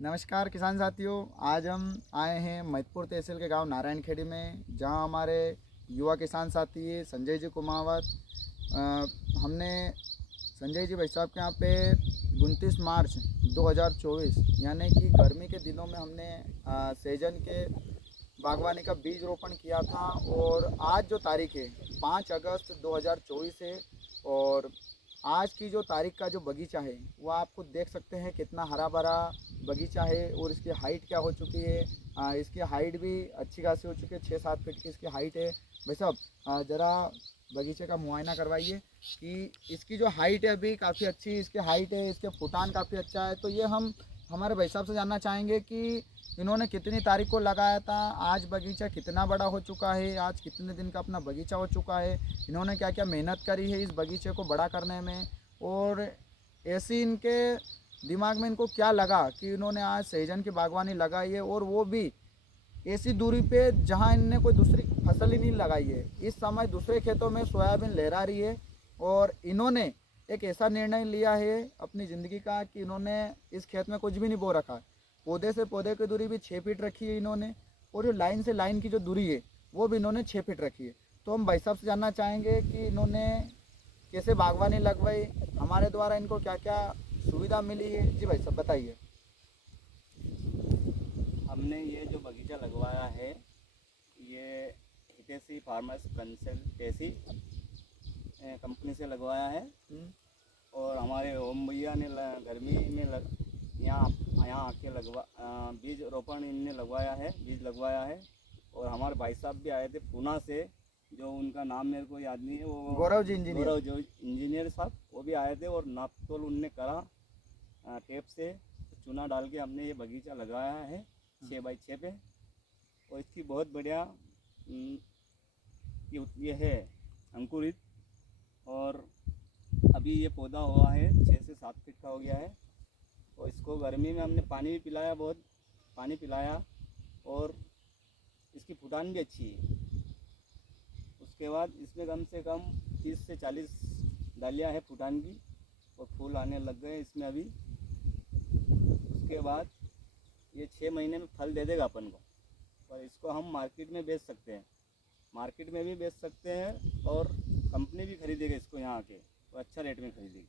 नमस्कार किसान साथियों। आज हम आए हैं मैतपुर तहसील के गांव नारायण खेड़ी में, जहां हमारे युवा किसान साथी संजय जी कुमावत। हमने संजय जी भाई साहब के यहाँ पे 29 मार्च 2024 यानी कि गर्मी के दिनों में हमने सहजन के बागवानी का बीज रोपण किया था। और आज जो तारीख है 5 अगस्त 2024 है। और आज की जो तारीख का जो बगीचा है वो आप खुद देख सकते हैं कितना हरा भरा बगीचा है। और इसकी हाइट क्या हो चुकी है, इसकी हाइट भी अच्छी खासी हो चुकी है, 6-7 फीट की इसकी हाइट है। भाई साहब ज़रा बगीचे का मुआयना करवाइए कि इसकी जो हाइट है अभी काफ़ी अच्छी इसकी हाइट है, इसके फुटान काफ़ी अच्छा है। तो ये हम हमारे भाई साहब से जानना चाहेंगे कि इन्होंने कितनी तारीख को लगाया था, आज बगीचा कितना बड़ा हो चुका है, आज कितने दिन का अपना बगीचा हो चुका है, इन्होंने क्या क्या मेहनत करी है इस बगीचे को बड़ा करने में। और ऐसी इनके दिमाग में इनको क्या लगा कि इन्होंने आज सहजन की बागवानी लगाई है, और वो भी ऐसी दूरी पे जहां इनने कोई दूसरी फसल ही नहीं लगाई है। इस समय दूसरे खेतों में सोयाबीन लहरा रही है। और इन्होंने एक ऐसा निर्णय लिया है अपनी ज़िंदगी का कि इन्होंने इस खेत में कुछ भी नहीं बो रखा है। पौधे से पौधे की दूरी भी 6 फीट रखी है इन्होंने, और जो लाइन से लाइन की जो दूरी है वो भी इन्होंने 6 फीट रखी है। तो हम भाई साहब से जानना चाहेंगे कि इन्होंने कैसे बागवानी लगवाई, हमारे द्वारा इनको क्या क्या सुविधा मिली है। जी भाई साहब बताइए। हमने ये जो बगीचा लगवाया है ये हितेशी फार्मर्स कंसल्टेंसी कंपनी से लगवाया है। और हमारे ओम भैया ने गर्मी में यहाँ यहाँ आके बीज रोपण इनने लगवाया है, बीज लगवाया है। और हमारे भाई साहब भी आए थे पूना से, जो उनका नाम मेरे को याद नहीं है, वो गौरव जी इंजीनियर। गौरव जो इंजीनियर साहब वो भी आए थे और नाप तोल उनने करा टेप से चूना डाल के हमने ये बगीचा लगाया है 6x6 पे। और इसकी बहुत बढ़िया ये है अंकुरित। और अभी ये पौधा हुआ है 6 से 7 फीट का हो गया है। और इसको गर्मी में हमने पानी भी पिलाया, बहुत पानी पिलाया। और इसकी फुटान भी अच्छी है। उसके बाद इसमें कम से कम 30 से 40 डालियाँ है फुटान की, और फूल आने लग गए इसमें अभी। उसके बाद ये 6 महीने में फल दे देगा अपन को। और इसको हम मार्केट में बेच सकते हैं, मार्केट में भी बेच सकते हैं। और कंपनी भी खरीदेगी इसको यहाँ आके, तो अच्छा रेट में खरीदेगी।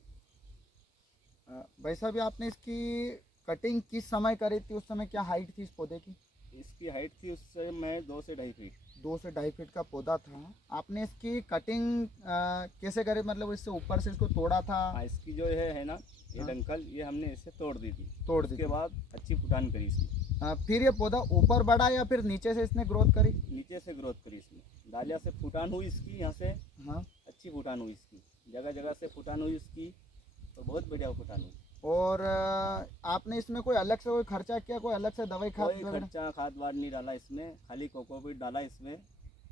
भाई साहब आपने इसकी कटिंग किस समय करी थी, उस समय क्या हाइट थी इस पौधे की? इसकी हाइट थी उस समय 2 से 2.5 फीट। 2 से 2.5 फीट का पौधा था। आपने इसकी कटिंग कैसे करी, मतलब इससे ऊपर से इसको तोड़ा था? हाँ, इसकी जो है ना ये हाँ। डंकल ये हमने इसे तोड़ दी थी। तोड़ दी उसके थी। बाद अच्छी फुटान करी इसकी। फिर ये पौधा ऊपर बढ़ा या फिर नीचे से इसने ग्रोथ करी? नीचे से ग्रोथ करी इसने, डालिया से फुटान हुई इसकी, यहाँ से हाँ। अच्छी फुटान हुई इसकी, जगह जगह से फुटान हुई इसकी, और बहुत बढ़िया फुटान हुई। और आपने इसमें कोई अलग से कोई खर्चा किया, कोई अलग से दवाई खाद कोई वगैरह? खर्चा खाद वाद नहीं डाला इसमें, खाली कोकोपीट डाला इसमें।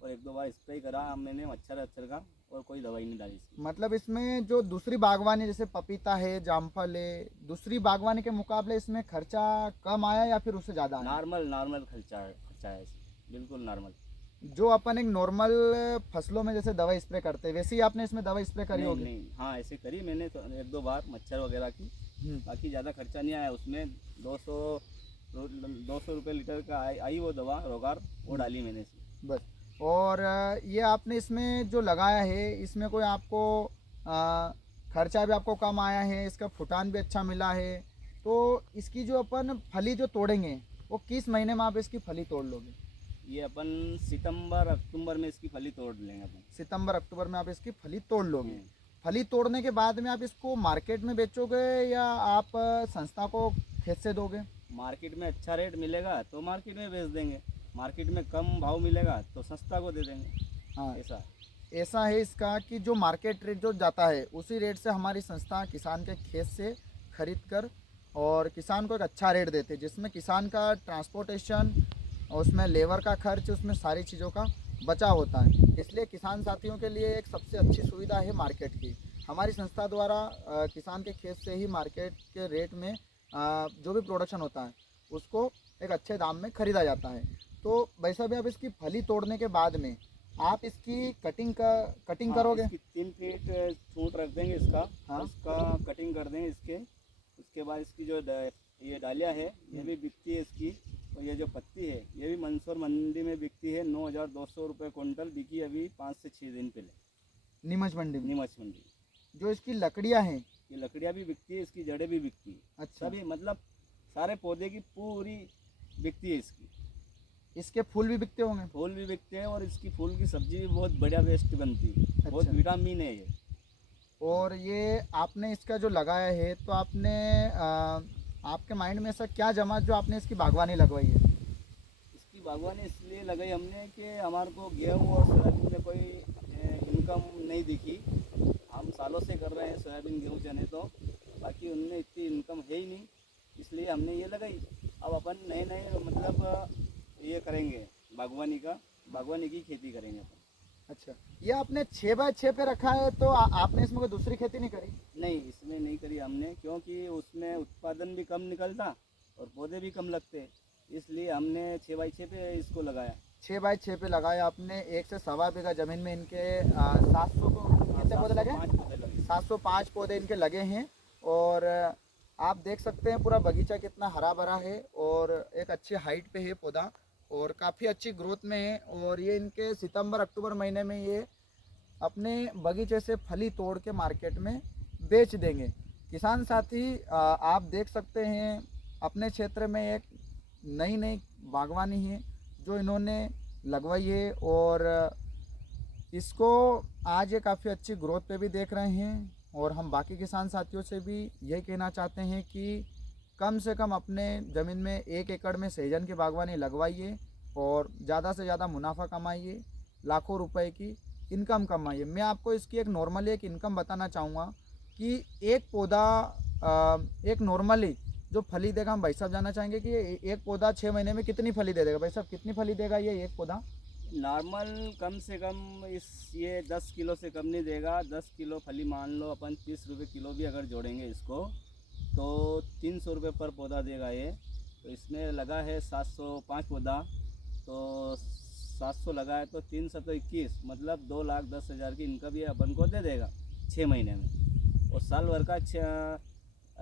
और 1-2 बार स्प्रे करा मैंने मच्छर अच्छर का, और कोई दवाई नहीं डाली इसमें। मतलब इसमें जो दूसरी बागवानी जैसे पपीता है, जामफल है, दूसरी बागवानी के मुकाबले इसमें खर्चा कम आया या फिर उससे ज़्यादा आया? नॉर्मल खर्चा है इसमें, बिल्कुल नॉर्मल। जो अपन एक नॉर्मल फसलों में जैसे दवाई स्प्रे करते हैं वैसे ही आपने इसमें दवाई स्प्रे करी नहीं होगी? नहीं, हाँ ऐसे करी मैंने तो 1-2 बार मच्छर वगैरह की। बाकी ज़्यादा खर्चा नहीं आया उसमें। 200 रुपये लीटर का आई वो दवा रोगार, वो डाली मैंने इसमें। बस। और ये आपने इसमें जो लगाया है इसमें कोई आपको खर्चा भी आपको कम आया है, इसका फुटान भी अच्छा मिला है। तो इसकी जो अपन फली जो तोड़ेंगे वो किस महीने में आप इसकी फली तोड़ लोगे? ये अपन सितंबर अक्टूबर में इसकी फली तोड़ लेंगे अपन। सितंबर अक्टूबर में आप इसकी फली तोड़ लोगे। हम्म। फली तोड़ने के बाद में आप इसको मार्केट में बेचोगे या आप संस्था को खेत से दोगे? मार्केट में अच्छा रेट मिलेगा तो मार्केट में बेच देंगे, मार्केट में कम भाव मिलेगा तो सस्ता को दे देंगे। हाँ। ऐसा ऐसा है इसका कि जो मार्केट रेट जो जाता है उसी रेट से हमारी संस्था किसान के खेत से खरीद कर और किसान को एक अच्छा रेट देते हैं, जिसमें किसान का ट्रांसपोर्टेशन, उसमें लेबर का खर्च, उसमें सारी चीज़ों का बचाव होता है। इसलिए किसान साथियों के लिए एक सबसे अच्छी सुविधा है मार्केट की। हमारी संस्था द्वारा किसान के खेत से ही मार्केट के रेट में जो भी प्रोडक्शन होता है उसको एक अच्छे दाम में ख़रीदा जाता है। तो वैसा भी आप इसकी फली तोड़ने के बाद में आप इसकी कटिंग हाँ, करोगे? इसकी 3 फीट छूट रख देंगे इसका। हाँ। उसका कटिंग कर देंगे इसके। उसके बाद इसकी जो ये डालिया है, ये भी बिकती है इसकी। और ये जो पत्ती है ये भी मंदसौर मंडी में बिकती है, 9,200 रुपये कुंटल बिकी अभी 5 से 6 दिन पहले नीमच मंडी में। नीमच मंडी। जो इसकी लकड़ियाँ हैं, ये लकड़ियाँ भी बिकती है, इसकी जड़ें भी बिकती है, अच्छा, सभी मतलब सारे पौधे की पूरी बिकती है इसकी। इसके फूल भी बिकते होंगे। फूल भी बिकते हैं और इसकी फूल की सब्जी भी बहुत बढ़िया टेस्ट बनती है, बहुत अच्छा। विटामिन है ये। और ये आपने इसका जो लगाया है तो आपने आपके माइंड में ऐसा क्या जमा जो आपने इसकी बागवानी लगवाई है? इसकी बागवानी इसलिए लगाई हमने कि हमारे को गेहूँ और सोयाबीन में कोई इनकम नहीं दिखी। हम सालों से कर रहे हैं सोयाबीन गेहूँ चने, तो बाकी उनमें इतनी इनकम है ही नहीं, इसलिए हमने ये लगाई। अब अपन नए नए मतलब ये करेंगे, बागवानी की खेती करेंगे अपन। अच्छा, ये आपने 6x6 पे रखा है तो आपने इसमें कोई दूसरी खेती नहीं करी? नहीं, इसमें नहीं करी हमने, क्योंकि उसमें उत्पादन भी कम निकलता और पौधे भी कम लगते, इसलिए हमने 6x6 पे इसको लगाया। 6x6 पे लगाया आपने। 1 से सवा बीघा जमीन में इनके 700 को कितने पौधे लगे? 5 पौधे लगे। 705 पौधे इनके लगे हैं। और आप देख सकते हैं पूरा बगीचा कितना हरा भरा है और एक अच्छी हाइट पे है पौधा और काफ़ी अच्छी ग्रोथ में है। और ये इनके सितंबर अक्टूबर महीने में ये अपने बगीचे से फली तोड़ के मार्केट में बेच देंगे। किसान साथी आप देख सकते हैं अपने क्षेत्र में एक नई बागवानी है जो इन्होंने लगवाई है और इसको आज ये काफ़ी अच्छी ग्रोथ पे भी देख रहे हैं। और हम बाकी किसान साथियों से भी यही कहना चाहते हैं कि कम से कम अपने ज़मीन में 1 एकड़ में सहजन की बागवानी लगवाइए और ज़्यादा से ज़्यादा मुनाफा कमाइए, लाखों रुपए की इनकम कमाइए। मैं आपको इसकी एक नॉर्मली एक इनकम बताना चाहूँगा कि एक पौधा एक नॉर्मली जो फली देगा, हम भाई साहब जानना चाहेंगे कि एक पौधा 6 महीने में कितनी फली दे देगा? भाई साहब कितनी फली देगा ये एक पौधा? नॉर्मल कम से कम ये 10 किलो से कम नहीं देगा। 10 किलो फली मान लो अपन 30 रुपये किलो भी अगर जोड़ेंगे इसको तो 300 रुपये पर पौधा देगा ये। तो इसमें लगा है 705 पौधा, तो 700 लगा है तो 3 7 21 मतलब 2,10,000 की इनकम ये अपन को दे देगा 6 महीने में। और साल भर का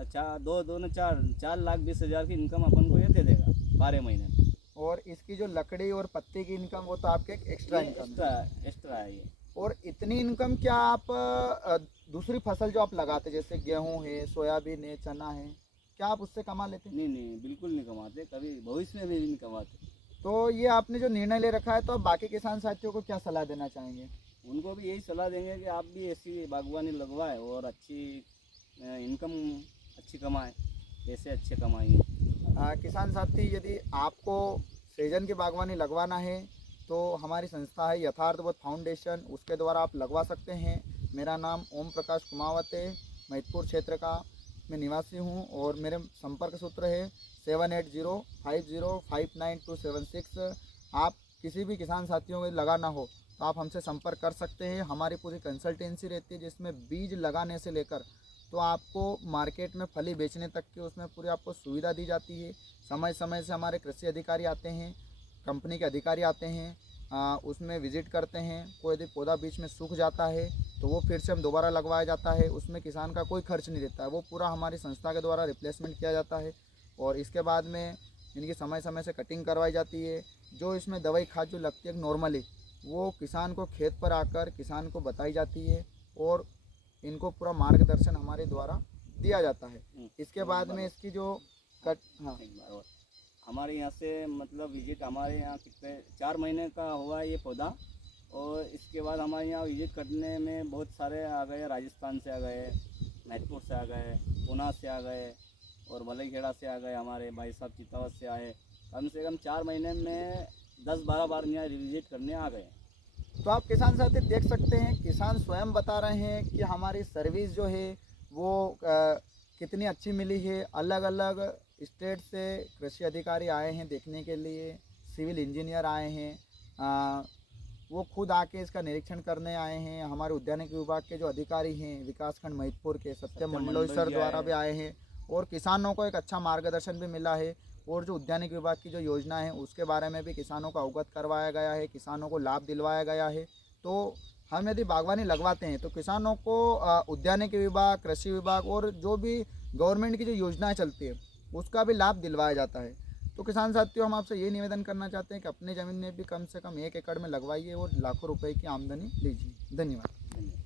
4,20,000 की इनकम अपन को ये दे देगा 12 महीने में। और इसकी जो लकड़ी और पत्ती की इनकम वो तो आपके एक्स्ट्रा इनकम है। एक्स्ट्रा है ये। और इतनी इनकम क्या आप दूसरी फसल जो आप लगाते जैसे गेहूं है, सोयाबीन है, चना है, क्या आप उससे कमा लेते हैं? नहीं, बिल्कुल नहीं कमाते, कभी भविष्य में भी नहीं कमाते। तो ये आपने जो निर्णय ले रखा है तो बाकी किसान साथियों को क्या सलाह देना चाहेंगे? उनको भी यही सलाह देंगे कि आप भी ऐसी बागवानी लगवाएं और अच्छी इनकम अच्छी कमाएं, पैसे अच्छे कमाइए। किसान साथी यदि आपको सहजन की बागवानी लगवाना है तो हमारी संस्था है यथार्थबोध फाउंडेशन, उसके द्वारा आप लगवा सकते हैं। मेरा नाम ओम प्रकाश कुमावत है, महिदपुर क्षेत्र का मैं निवासी हूं और मेरे संपर्क सूत्र है 7805059276। आप किसी भी किसान साथियों को लगाना हो तो आप हमसे संपर्क कर सकते हैं। हमारी पूरी कंसल्टेंसी रहती है जिसमें बीज लगाने से लेकर तो आपको मार्केट में फली बेचने तक की उसमें पूरी आपको सुविधा दी जाती है। समय समय से हमारे कृषि अधिकारी आते हैं, कंपनी के अधिकारी आते हैं, उसमें विज़िट करते हैं। कोई यदि पौधा बीच में सूख जाता है तो वो फिर से हम दोबारा लगवाया जाता है, उसमें किसान का कोई खर्च नहीं रहता है, वो पूरा हमारी संस्था के द्वारा रिप्लेसमेंट किया जाता है। और इसके बाद में इनकी समय समय से कटिंग करवाई जाती है। जो इसमें दवाई खाद जो लगती है नॉर्मली वो किसान को खेत पर आकर किसान को बताई जाती है और इनको पूरा मार्गदर्शन हमारे द्वारा दिया जाता है। इसके बाद में इसकी जो हाँ एक बार और हमारे यहाँ से मतलब विजिट हमारे यहाँ कितने 4 महीने का हुआ ये पौधा। और इसके बाद हमारे यहाँ विजिट करने में बहुत सारे आ गए, राजस्थान से आ गए, महिदपुर से आ गए, पूना से आ गए और मलईखेड़ा से आ गए, हमारे भाई साहब चितावत से आए। कम से कम 4 महीने में 10-12 बार यहाँ विजिट करने आ गए। तो आप किसान साथी देख सकते हैं, किसान स्वयं बता रहे हैं कि हमारी सर्विस जो है वो कितनी अच्छी मिली है। अलग अलग स्टेट से कृषि अधिकारी आए हैं देखने के लिए, सिविल इंजीनियर आए हैं, वो खुद आके इसका निरीक्षण करने आए हैं। हमारे उद्यानिकी विभाग के जो अधिकारी हैं विकासखंड महिदपुर के सत्यम मंडलोई सर द्वारा भी आए हैं और किसानों को एक अच्छा मार्गदर्शन भी मिला है। और जो उद्यानिक विभाग की जो योजना है उसके बारे में भी किसानों को अवगत करवाया गया है, किसानों को लाभ दिलवाया गया है। तो हम यदि बागवानी लगवाते हैं तो किसानों को उद्यानिकी विभाग, कृषि विभाग और जो भी गवर्नमेंट की जो योजनाएं चलती है उसका भी लाभ दिलवाया जाता है। तो किसान साथियों, हम आपसे ये निवेदन करना चाहते हैं कि अपनी ज़मीन में भी कम से कम 1 एकड़ में लगवाइए और लाखों रुपए की आमदनी लीजिए। धन्यवाद। धन्यवाद।